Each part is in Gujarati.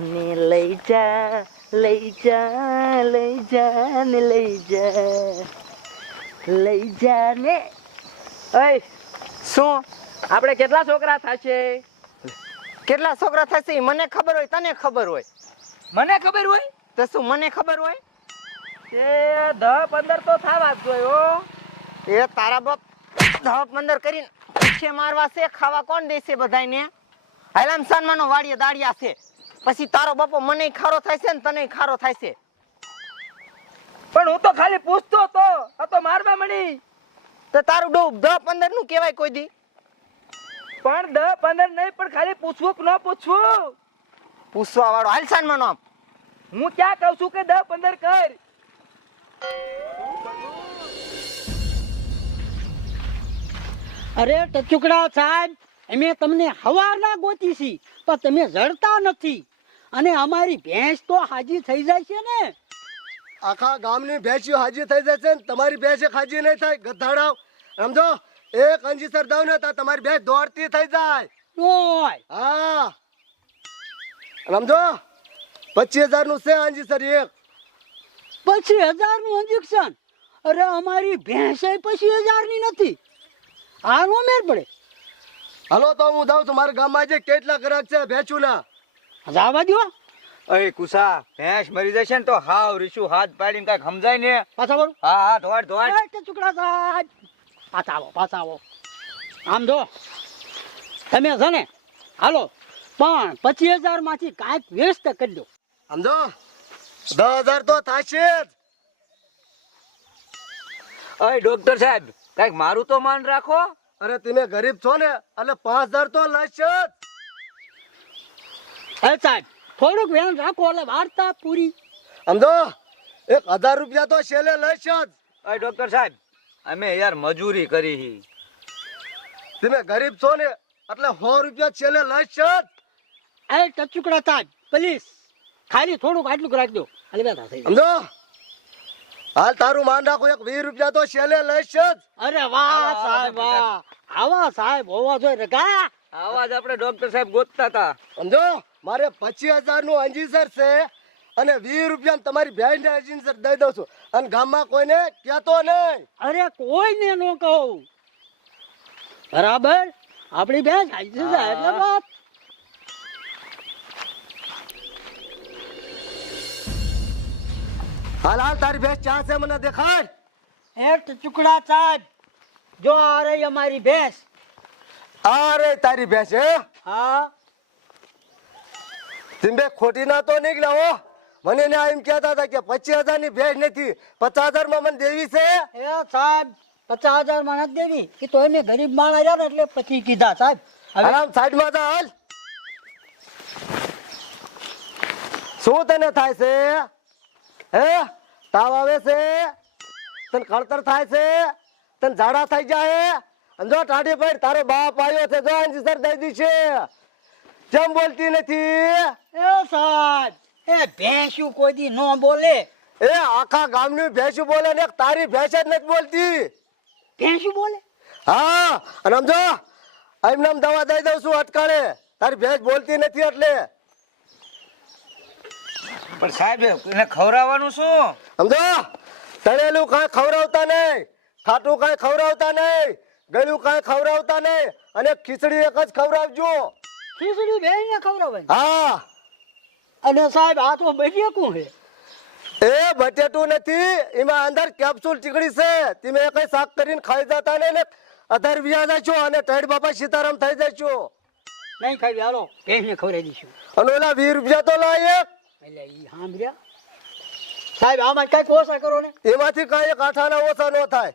મને લઈ જા લઈ જા લઈ જા ને લઈ જા. લઈ જા ને. અય શું? આપણે કેટલા છોકરા થશે? કેટલા છોકરા થશે મને ખબર હોય તને ખબર હોય. મને ખબર હોય? તો શું મને ખબર હોય? એ દસ પંદર તો થવા જ જોયો એ તારા બાપ દહ પંદર કરીને પીછે મારવા છે ખાવા કોણ દેશે બધાયને? હાલામ સન્માનો વાડીએ દાડિયા છે. પછી તારો બાપો મને ખારો થાય છે ને તને ખારો થાય છે. પણ હું તો ખાલી પૂછતો હતો. આ તો મારવા મળી. તો તારું ડો દહ પંદરનું કહેવાય કોઈ દી. પણ દસ પંદર નહીં પણ ખાલી પૂછવું કે ન પૂછવું? પૂછવા વાળો હાલસાનમાં નામ હું ક્યાં કહું છું કે દ પંદર કર. અરે ટચુકડા સાહેબ અમે તમને હવારના ગોતી છી પણ તમે જડતા નથી. અને અમારી ભેંસ તો હાજી થઈ જાય છે ને. આખા ગામની ભેંસીઓ હાજી થઈ જશે ને તમારી ભેંસ હાજી નહીં થાય ગધાડાવ સમજો? એક અંજીસર દઉં ને તો તમારી ભેંસ દોડતી થઈ જાય. ઓય હા. સમજો? પચીસ હજારનું છે અંજીસર એક. પછી હજારનું ઇન્જેક્શન અરે અમારી ભેંસ પછી હજારની નથી. આ નો મેર પડે. હાલો તો હું દઉં તમારા ગામમાં જે કેટલા ગ્રાહક છે? ભેંસુના જવા દો અય કુસા ભેંસ મરી જશે ને તો હાવ રીશું હાથ પાડીને કાંઈક સમજાય ને. પાછા વળું. હા હા ધોવાડ ધોવાડ. ચુકડા સાહેબ. પાછા આવો પાછા આવો. આમ જો તમે છે ને હાલો પણ પચીસ હજારમાંથી કાંઈક વેસ્ટ કરી દો. સમજો દસ હજાર તો થશે જ. અહી ડોક્ટર સાહેબ કાંઈક મારું તો માન રાખો. અરે તમે ગરીબ છો ને એટલે પાંચ હજાર તો લઈશ જ. સાહેબ થોડુંક વેન રાખો એટલે વાર્તા પૂરી. સમજો? એક હજાર રૂપિયા તો છેલ્લે લઈશ જ. ડોક્ટર સાહેબ અમે યાર મજૂરી કરી હી. તમે ગરીબ છો ને એટલે સો રૂપિયા છેલ્લે લઈશ જ. અરે ટચુકડા સાહેબ પ્લીઝ ખાલી થોડુંક આટલું રાખજો. સમજો? હાલ તારું માન રાખો એક વીસ રૂપિયા તો છેલ્લે લઈશ જ. અરે વાહ સાહેબ વાહ. આવા સાહેબ હોવા જોઈએ રગા આવાજ આપણે ડોક્ટર સાહેબ ગોતતા હતા. સમજો? મારે પચીસ હજારનું અંજીસર છે અને વીસ રૂપિયા તમારી બેન ને અંજીસર દઈ દઉં છું. અને ગામમાં કોઈને કહેતો નહીં. અરે કોઈને ન કહું. બરાબર? આપણી બેન અંજીસર એટલે વાત. હાલ હાલ તારી ભેંસ ચા છે મને દેખાડ. એ ચુકડા સાહેબ જો આ રહી અમારી ભેંસ. અરે તારી ભેંસ હે? હા. તમે ખોટી ના તો નીકળ્યા હો. મને ને એમ કહેતા હતા કે પચીસ હજારની ભેંસ નથી પચાસ હજારમાં મને દેવી છે? એ સાહેબ પચાસ હજારમાં નથી દેવી. એ તો એને ગરીબ માણસ રહ્યા ને એટલે પછી કીધા સાહેબ. આરામ સાઈડમાં હાલ. શું તને થાય છે? હે? તાવ આવે છે? તને કળતર થાય છે? તને ઝાડા થઈ જાય અને જો ટાઢી પડ તારો બાપ આવ્યો છે જો અંજી સર દઈ દી છે. કેમ બોલતી નથી. એ સાહેબ એ ભેંસું કોઈ દી નો બોલે. એ આખા ગામની ભેંસું બોલે ને તારી ભેંસ જ નથી બોલતી. ભેંસું બોલે? હા અને સમજો એમ નામ દવા દઈ દઉં છું અટકાળે તારી ભેંસ બોલતી નથી એટલે. પણ સાહેબ એને ખવડાવવાનું શું? સમજો? તળેલું કાંઈ ખવડાવતા નહીં ખાટું કાંઈ ખવડાવતા નહીં ગળ્યું કાંઈ ખવડાવતા નહીં અને ખીચડી એક જ ખવડાવજો. ખીચડી બે ને ખવડાવવાની? હા. અને સાહેબ આ તો બેઠી કોણ છે? એ બટેટું નથી એમાં અંદર કેપ્સ્યુલ ચીકડી છે. તમે એક શાક કરીને ખાઈ જતા નહીં ને અધર વ્યા છો અને ટેડ બાપા સીતારામ થઈ જશો. નહીં ખાઈ હાલો ભેંસ ને ખવડાવી દઈશું. અને ઓલા વીસ રૂપિયા તો લાયક એટલે ઈ સાંભળ્યા? સાહેબ આમાં કંઈક ઓછા કરો ને. એમાંથી કઈ એક આઠાના ઓછા ન થાય.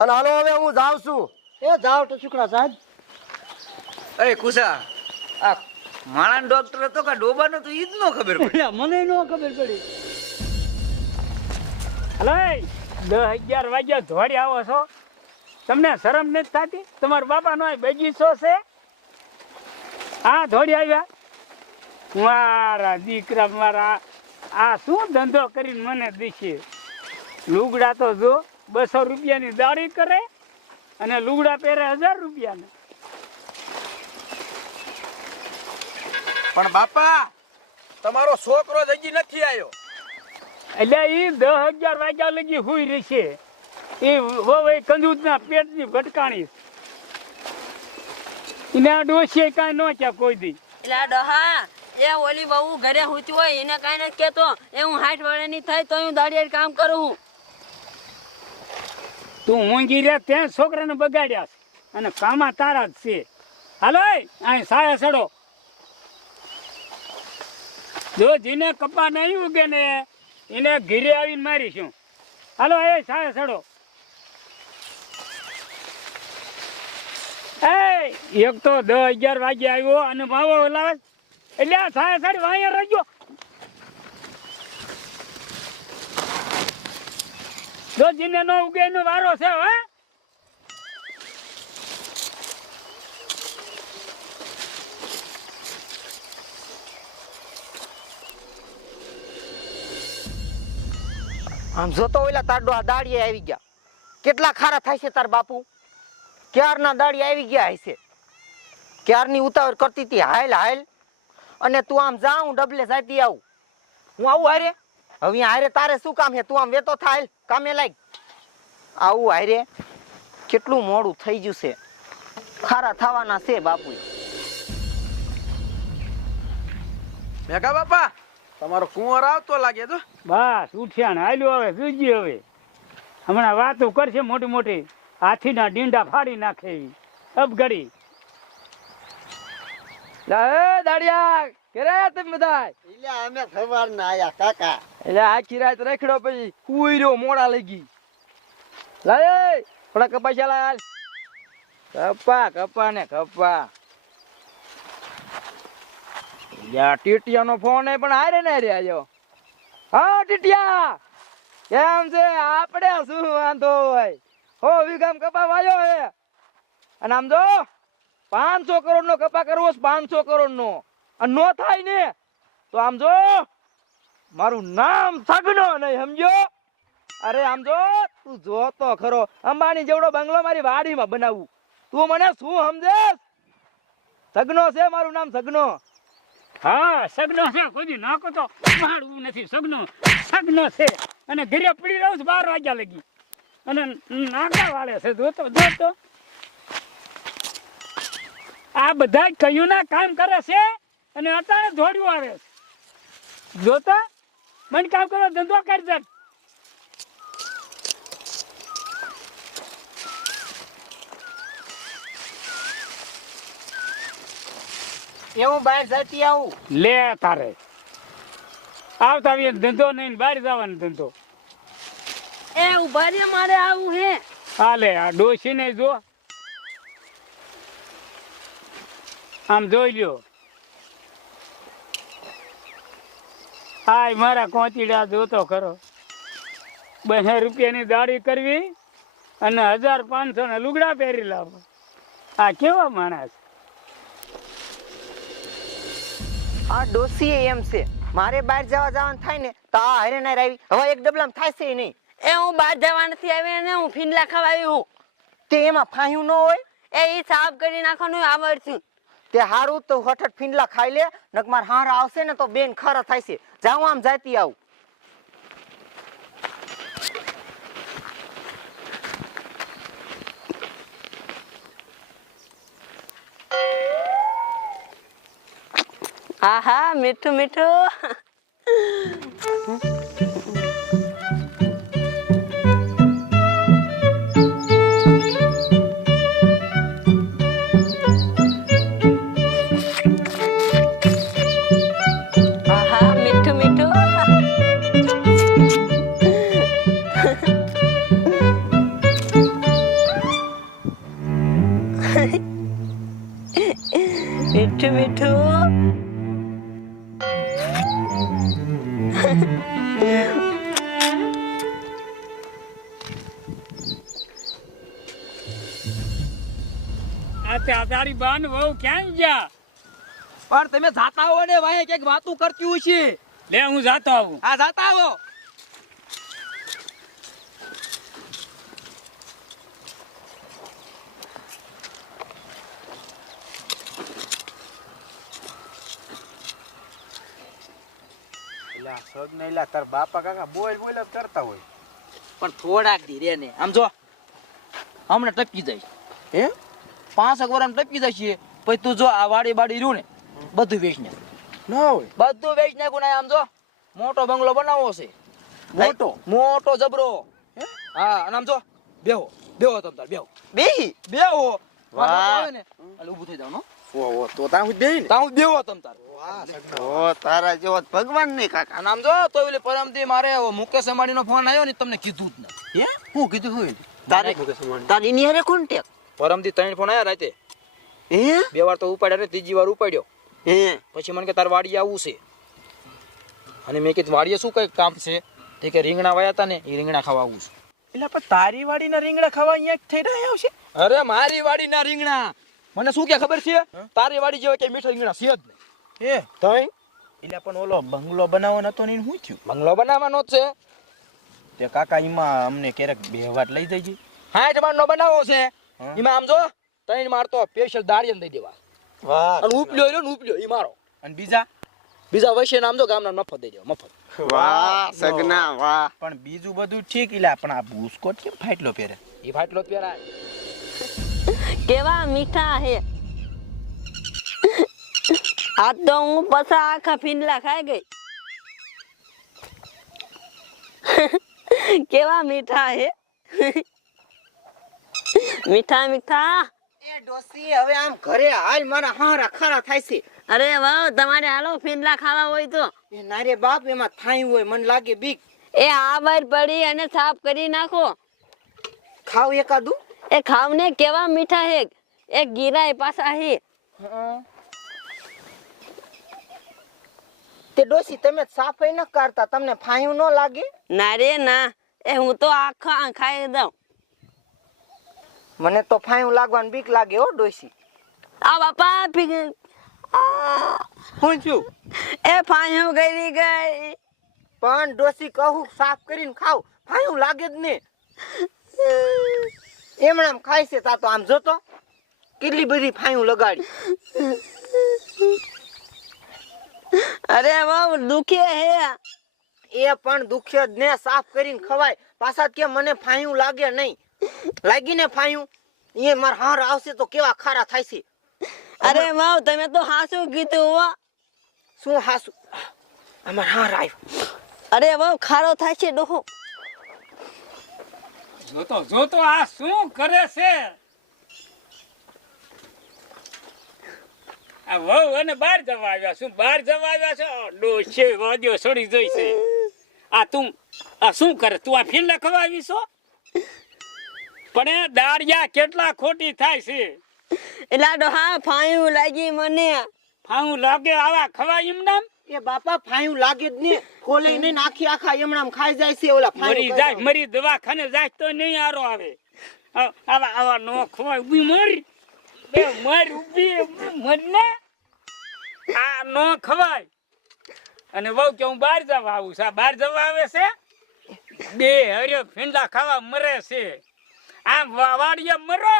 અને હાલો હવે હું જાઉં છું. એ જાવ તો શુક્રા સાહેબ. એ કુસા આ માણા ડોક્ટર હતો કે ડોબાનો તો ઈ જ નો ખબર પડી. મને નો ખબર પડી. હલો દસ અગિયાર વાગ્યા ધોડી આવો છો. તમને શરમ નથી થતી? તમારા બાપા નો બગીચો છે. હા ધોડી આવ્યા. મારા દીકરા મારા આ શું ધંધો કરીને મને દીશે? લુગડા તો જો બસો રૂપિયાની દાળી કરે અને લુગડા પહેરે હજાર રૂપિયાના. પણ બાપા તમારો છોકરો હજી નથી આવ્યો એટલે એ દસ અગિયાર વાગ્યા લગી હુઈ રહેશે. એ વવે કંજૂતના પેટની ભટકાણી. એને આ ડોસીએ કાંઈ ન ક્યાં કોઈ દી. એટલે ડોહા એ ઓલી બહુ ઘરે હુતી હોય, એને કાંઈ નથી કહેતો. એ હું હાઠ વાળાની થાય તો હું દાડિયાર કામ કરું હું. તું મૂંગી રે ત્યાં છોકરાને બગાડ્યા છે. અને કામા તારા જ છે. હાલો અહીં સાયા સડો જો જીને કપા નહીં ઉગે ને, એને ઘીરે આવીને મારીશું હાલો એ, સાયા સડો એ, એક તો દસ અગિયાર વાગે આવ્યો અને માવો લાવે. એટલે આ સાયા સાડી વાંયા રહેજો. જો જીને નો ઉગે વારો છે, હે. આમ જોતો ઓલા તાર ડોહા દાડીએ આવી ગયા. કેટલા ખારા થાય છે તાર બાપુ? ક્યારના દાડી આવી ગયા હશે? ક્યારની ઉતાવળ કરતી હતી? હાલ હાલ. અને તું આમ જા હું ડબલે જાતી આવું. હું આવું હારે? હવે હારે તારે શું કામ છે? તું આમ વેતો થાય કામે લાગ. આવું હારે? કેટલું મોડું થઈ ગયું છે. ખારા થવાના છે બાપુ મેઘા બાપા તમારો કુંવર આવતો લાગે તો. બસ ઉઠ્યા ને હાલ્યો હવે સુજી હવે. હમણાં વાતો કરશે મોટી મોટી. હાથીના ડીંડા ફાડી નાખે એવી. અબગડી દાડિયા કેરા તમે બધા એટલે અમે સવાર ના આયા કાકા. એટલે આખી રાત રખડો પછી હુઈ મોડા લગી લાય થોડા કપા ચાલા કપા કપા ને કપા. યા ટીટિયાનો ફોન એ પણ હારે ને રે આયો. હા ટીટિયા કેમ છે? આપણે શું વાંધો હોય? હો વિગમ કપા વાયો હે. અને આમ જો પાંચસો કરોડ નો કપા કરવો પાંચસો કરોડ નો નો થાય ને, તો આમ જો, મારું નામ સગનો નહીં, સમજો? અરે આમ જો, તું જોતો ખરો. અંબાણી જેવડો બંગલો મારી વાડીમાં બનાવું. તું મને શું સમજે સગનો છે, મારું નામ સગનો. હા, સગનો છે, કોઈ નાખો તો મારું નથી. સગનો સગનો છે. અને ઘરે પડી રહું છું બાર વાગ્યા લગી. અને નાગા વાળે છે, જોતો જોતો. આ બધા કયું ના કામ કરે છે અને અટાણે જોડ્યું આવે છે. જોતા? મને કામ કરો ધંધો કરી દે. એવું બહાર જતી આવું. લે તારે. આવતા આવીએ ધંધો નહીં ને બહાર જવાનો ધંધો. એ ઊભા રે મારે આવું હે. હાલે આ ડોશીને જો. આમ જોઈ લ્યો. હાય મારા કોચીડા જોતો ખરો. બસો રૂપિયાની દાઢી કરવી અને હજાર પાંચસો ને લુગડા પહેરી લાવો આ કેવા માણસ? આ ડોસી એમ છે. મારે બહાર જવા જવાનું થાય ને તો આ હારે ના આવી હવે એક ડબલા થાય છે નહીં. એ હું બહાર જવા નથી આવી ને હું ફીંડલા આવી હું. તે એમાં ફાહ્યું ન હોય? એ સાફ કરી નાખવાનું આવડતું તે હારું તો હઠઠ ફીંડલા ખાઈ લે નક માર હાર આવશે ને તો બેન ખરા થાય છે. જાઉં આમ જાતી આવું. આહા મીઠું મીઠું. મીઠું તારી બાન વહુ ક્યાં ગયા? પણ તમે જાતા હો ને ભાઈ કંઈક વાતું કરતી છે. લે હું જાતો આવું. આ જાતા આવો. લા સગને લા તાર બાપા કાકા બોલ બોલ જ કરતા હોય. પણ થોડાક દી ને. આમ જો હમણાં ટપકી જાય. હે? પાંસક વર્ષ ટપકી જશે પછી તું જો આ વાડી બાડી રહ્યું ને બધું વેચને ના હોય. બધું વેચ નાખું ને આમ જો મોટો બંગલો બનાવવો છે. મોટો? મોટો જબરો. હા? અને આમ જો બેહો બેહો તમ તાર બેહો? બેહી. બેહો વાહ. ને એટલે ઊભું થઈ જાવ નો ઓ તો તા હું દેઈ ને? તાહું બેહો તમ તાર. ઓ તારા જેવો ભગવાન નહીં કાકા. અને જો તો ઓલી પરમથી મારે ઓ મુકેશ અંબાણીનો ફોન આવ્યો ને તમને કીધું જ નહીં હે? હું કીધું હોય તારે તારી ની હારે કોન્ટેક પરમથી ત્રણ ફોન આવ્યા રાતે. હે? બે વાર તો ઉપાડ્યા ને ત્રીજી વાર ઉપાડ્યો. હે? પછી મને કે તાર વાડી આવું છે. અને મેં કીધું વાડીએ શું કઈ કામ છે? તે કે રીંગણા વાયા હતા ને એ રીંગણા ખાવા આવું છે. એટલે પણ તારી વાડીના રીંગણા ખાવા અહીંયા થઈ રહ્યા આવશે અરે મારી વાડીના રીંગણા! મને શું કે ખબર છે? તારી વાડી જેવા કે મીઠા રીંગણા છે જ નહીં. હે? તઈ? એટલે પણ ઓલો બંગલો બનાવવાનો હતો ને શું થયું? બંગલો બનાવવાનો છે. તે કાકા એમાં અમને ક્યારેક બે વાત લઈ જઈજે હાઠ માળનો બનાવો છે. હા. એમાં આમ જો તઈ મારતો સ્પેશિયલ દાળિયન દઈ દેવા. વાહ. અને ઉપલ્યો રહ્યો ને ઉપલ્યો ઈ મારો. અને બીજા? બીજા વૈશ્ય નામ જો ગામના મફત દઈ દેવા મફત. વાહ સગના વાહ. પણ બીજું બધું ઠીક એટલે પણ આ બુસ્કોટ કેમ ફાટલો પહેરે? એ ફાટલો પહેરાય. કેવા મીઠા હે? આ તો હું પછા આખા ફીંડલા ખાઈ ગઈ. કેવા મીઠા હે? મીઠા મીઠા? એ ડોસી હવે આમ ઘરે હાલ મારા હારા ખારા થાય છે. અરે વાહ તમારે હાલો ફીંડલા ખાવા હોય તો. એ નારે બાપ એમાં થાય હોય મને લાગે બીક. એ આ બાર પડી અને સાફ કરી નાખો. ખાવ એકાદું. એ ખાવને કેવા મીઠા હે? એ ગીરાય પાછા હે. તે ડોસી તમે સાફઈ ન કરતા તમને ફાયું ન લાગે? ના રે ના. એ હું તો આખા ખાઈ દઉં. મને તો ફાયું લાગવાનું બીક લાગે હો ડોસી આ બાપા પી હું છું? એ ફાયું ગરી ગઈ. પણ ડોસી કહું સાફ કરીને ખાવ. ફાયું લાગે જ ને. એમણે આમ ખાય છે તા તો આમ જોતો. કેટલી બધી ફાયું લગાડી. અરે વાવ દુખે હે. એ પણ દુખ્ય જ ને સાફ કરીને ખવાય. પાછા કે મને ફાયું લાગે નહીં. લાગીને ફાયું એ માર હાર આવશે તો કેવા ખારા થાય છે. અરે વાવ તમે તો હાસું કીધું વા શું હાસુ? અમાર હાર આવ્યો. અરે વાવ ખારો થાય છે ડોહો. જોતો જોતો આ શું કરે છે? આ વહુ અને બહાર જવા આવ્યા શું બહાર જવા આવ્યા છે? ડોશે વાદ્યો છોડી જોઈ છે. આ તું આ શું કરે? તું આ ફીલ લખવા આવી છો? પણ એ દાળિયા કેટલા ખોટી થાય છે? એટલે ડોહા ફાયું લાગી મને. ફાયું લાગે આવા ખવાય એમ નામ? એ બાપા ફાયું લાગે જ ને ખોલે નહીં આખી આખા એમણામ ખાઈ જાય છે ઓલા મરી જાય મરી દવાખાને જાય તો નહીં આરો આવે. આવા આવા નો ખવાય ઊભી મરી. બે મર ઊભી મર ને. આ નો ખવાય અને વહુ કે હું બહાર જવા આવું છું. આ બહાર જવા આવે છે? બે હર્યો ફીંડા ખાવા મરે છે. આમ વાડીએ મરો.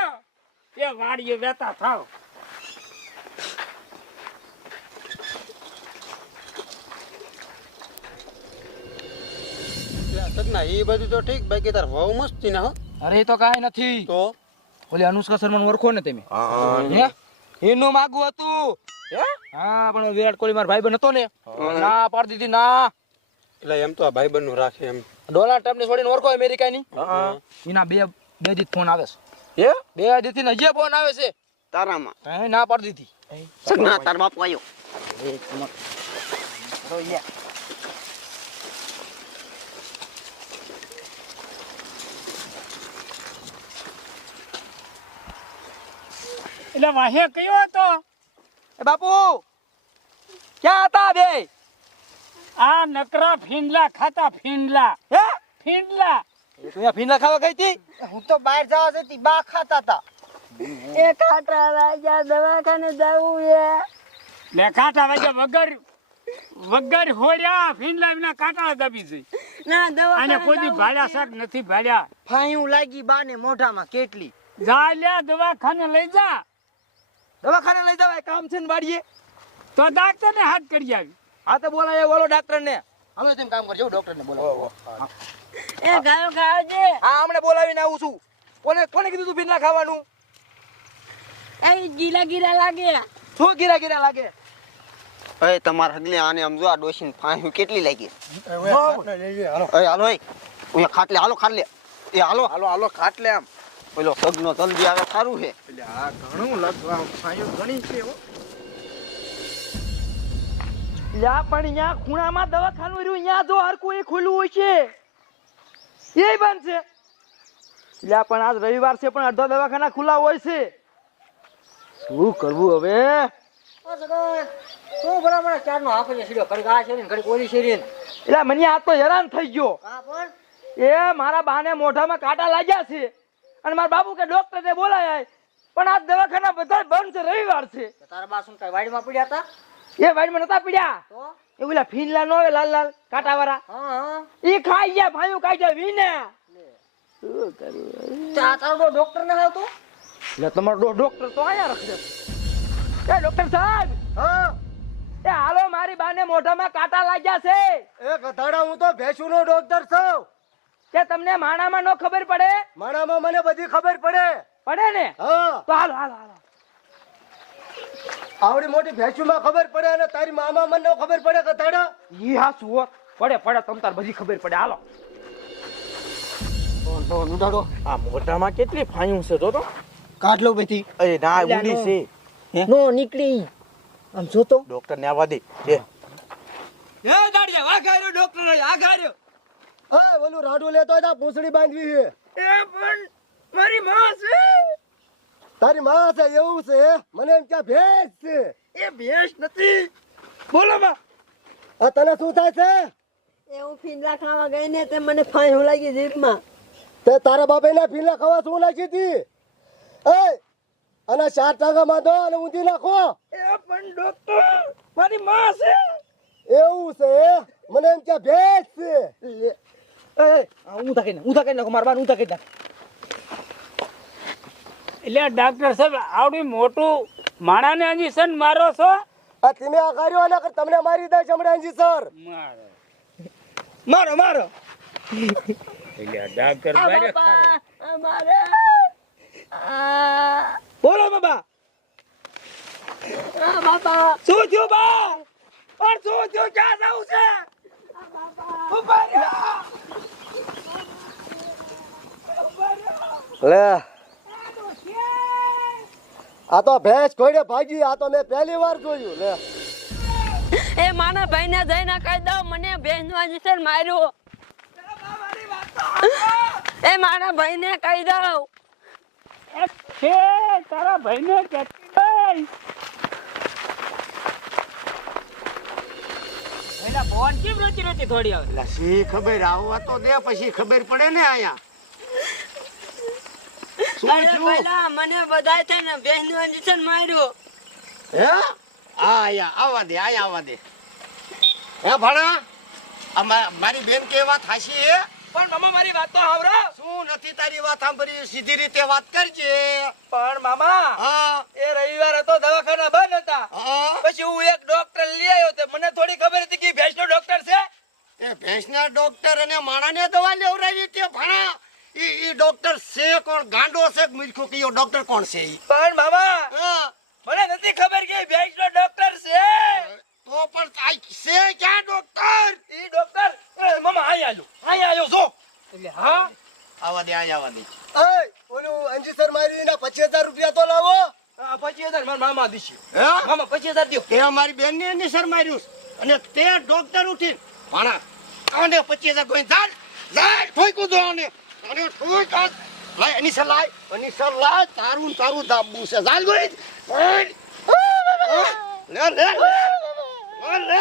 એ વાડીએ વેતા થાવ. સગના એ બધું તો ઠીક બાકી તાર વહુ મસ્તી ના હો. અરે એ તો કાંઈ નથી. તો? ઓલી અનુષ્કા શર્મા ઓળખો ને તમે? હે? એનું માગું હતું. હા? પણ વિરાટ કોહલી મારો ભાઈ હતો ને. ના પાડી દીધી ના. એટલે એમ તો આ ભાઈબંધનું રાખે એમ. ડોનાલ્ડ ટ્રમ્પ ને છોડીને ઓળખો અમેરિકાની? એના બે બે ફોન આવે છે. બે દીત ને હજી ફોન આવે છે. તારામાં. ના પાડી દીધી. સગના તાર બાપુ આવ્યો એટલે વાહે કયો હતો? એ બાપુ ક્યાં હતા બે? આ નકરા ફીંડલા ખાતા ફીંડલા હે? ફીંડલા તું અહીંયા ફીંડા ખાવા ગઈ હતી? હું તો બહાર જવા જતી બા ખાતા હતા. એ કાંટા રાજા દવાખાને જવું એ ને કાંટા વાગે વગર વગર હોડ્યા ફીંડલા વિના કાંટા દબી જઈ ના દવા અને કોઈ ભાડ્યા. શાક નથી ભાડ્યા. ફાયું લાગી બા ને મોઢામાં કેટલી? જા લ્યા દવાખાને લઈ જા. દવાખાને લઈ જવાય કામ છે ને વાડીએ. તો ડાક્ટર ને હાથ કરી આવી. હા તો બોલાય બોલો ડાક્ટર ને હાલો તેમ કામ કરજો ડોક્ટર ને બોલાવો એ ગાયો ખાવ છે હા હમણે બોલાવીને આવું છું. કોને કોને કીધું તું ભીંડા ખાવાનું? એ ગીલા ગીલા લાગે. શું ગીરા ગીરા લાગે? અરે તમારા હગલે આને સમજો જો આ ડોશીને ફાંહ્યું કેટલી લાગી? હાલો. હાલો એ. ઓય ખાટલે હાલો ખાટલે. એ હાલો. હાલો હાલો ખાટલે આમ. પેલો સગનો જલ્દી આવે સારું છે એટલે આ ઘણું લખવા સાયો ઘણી છે હો. લ્યા પણ અહીંયા ખૂણામાં દવાખાનું રહ્યું અહીંયા જો હરકું એ ખુલ્લું હોય છે. એ બંધ છે. લ્યા પણ આજ રવિવાર છે પણ અડધા દવાખાના ખુલ્લા હોય છે. શું કરવું હવે? શું બરાબર ચારનો હાફે આ ઓલી શેરીને. એટલે મને આ તો હેરાન થઈ ગયો. એ મારા બાને મોઢામાં કાંટા લાગ્યા છે. અને મારા બાબુ કે ડોક્ટરને બોલાયા પણ આ દવાખાના બધા બંધ છે રવિવાર છે. તારા બા શું કઈ વાડીમાં પડ્યા હતા? એ વાઈડમાં નતા પડ્યા. તો? એ ઓલા ફીનલા નો આવે લાલ લાલ કાંટા વાળા હા. ખાઈ ગયા ભાયું ખાઈ ગયા વીને. શું કરવું તારો ડોક્ટર ને આવતો એટલે તમારો ડોક્ટર તો આયા રાખજો એ ડોક્ટર સાહેબ! હા. એ હાલો મારી બાને મોઢામાં કાંટા લાગ્યા છે. એ ગધાડા હું તો ભેસુ નો ડોક્ટર છું. કે તમને માણામાં નો ખબર પડે? માણામાં મને બધી ખબર પડે. પડે ને? હા. તો હાલો હાલો હાલો. આવડી મોટી ભેંસુમાં ખબર પડે અને તારી મામા મને ખબર પડે ગધાડા ઈ હા સુવત પડે પડે તમ તાર બધી ખબર પડે. હાલો. આ મોઢામાં કેટલી ફાયું છે જો તો કાઢ લો બધી અરે ના ઊંડી છે. નો નીકળી. આમ જોતો? ડોક્ટર ને આવવા દે. એ દાડિયા વાઘાર્યો ડોક્ટર આઘાર્યો. હા ઓલું રાડું લેતો હોય પૂંછડી બાંધવી છે. એ પણ મારી માં છે? તારી માં છે એવું છે? મને એમ કે ભેંસ છે. એ ભેંસ નથી. બોલો માં. આ તને શું થાય છે? એ હું ફીંદલા ખાવા ગઈ ને તે મને હું લાગી જીભમાં. તે તારા બાપે ને પીલા ખાવા શું લાગી હતી? એ અને ચાર ટાંગામાં દો અને ઊંધી નાખો. એ પણ ડોક્ટર મારી માં છે. એવું છે મને એમ ક્યાં ભેંસ છે. ઊંધા કરી નાખ ઊંધા કરી નાખો મારા બાને ઊંધા કરી નાખ. એટલે ડાક્ટર સાહેબ આવડી મોટું માણાને ઇન્જેક્શન મારો છો? આ તમે આ કર્યો અને તમને મારી દે ચમડાજી સર. મારો. મારો એટલે ડાક્ટર બારે બોલો બાબા. આ બાપા. શું થયું બા પણ શું થયું? ક્યાં જવું છે. લે. આ તો ભેંસ કોઈને ભાગી આ તો મેં પહેલી વાર જોયું લે. એ માના ભાઈને જઈને કહી દઉં મને ભેંસનું ઇન્જેક્શન માર્યું. એ મારા ભાઈને કહી દઉં. તારા ભાઈ ને કહી એલા ફોન કેમ રોતી રોતી થોડી આવે? શી ખબર? આવવા તો દે પછી ખબર પડે ને આયા પહેલા મને બધાય થઈને ભેંસનું ઇન્જેક્શન માર્યો. હે? આ આયા આવવા દે આયા આવવા દે. હે ભણા આ મારી બેન કેવા વાત હાસી હે? પણ મામા મારી વાત તો સાંભળો. શું નથી તારી વાત સાંભળી? સીધી રીતે વાત કરજે. પણ મામા હા. એ રવિવારે તો દવાખાના બંધ હતા. પછી હું એક ડોક્ટર લઈ આવ્યો તે. મને થોડી ખબર હતી કે ભેંસનો ડોક્ટર છે. એ ભેંસના ડોક્ટર અને માણાને દવા લેવડાવી તે ભણા. ઈ ઈ ડોક્ટર છે કોણ? ગાંડો છે મૂર્ખો કયો ડોક્ટર કોણ છે ઈ? પણ મામા હા. મને નથી ખબર કે ભેંસનો ડોક્ટર છે. તો પણ આ છે ક્યાં ડોક્ટર ઈ ડોક્ટર મામા જો. એટલે હા? આવા દે આયા આવા દે. એ ઓલું અંજીસર મારી ના 25000 રૂપિયા તો લાવો. આ પચીસ હજાર મારા મામા દીશે. હે? મામા પચીસ હજાર તે અમારી બેન ને અંજીસર માર્યું અને તે ડોક્ટર ઉઠી. ભાણા આને 25000 કોઈ જાલ જાલ ઠોક્યું દો આને. ઠોક આ. લાય તારું તારું છે. જાલ ગોઈ. લે લે લે લે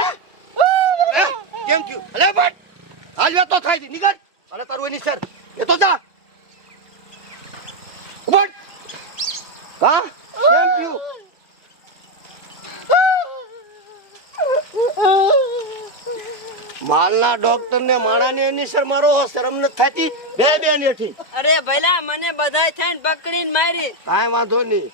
લે કેમ થયું? બટ હાલ તો થાય છે. નીકળ. અરે તારું અનીસર એ તો જા. ઉભટ કા? કેમ પીયું માલના ડોક્ટર ને માણાને એની સર મારો શરમ નથી થતી? બે બે નેઠી અરે ભલા મને બધાય થઈને પકડીને મારી. કાંઈ વાંધો નહીં.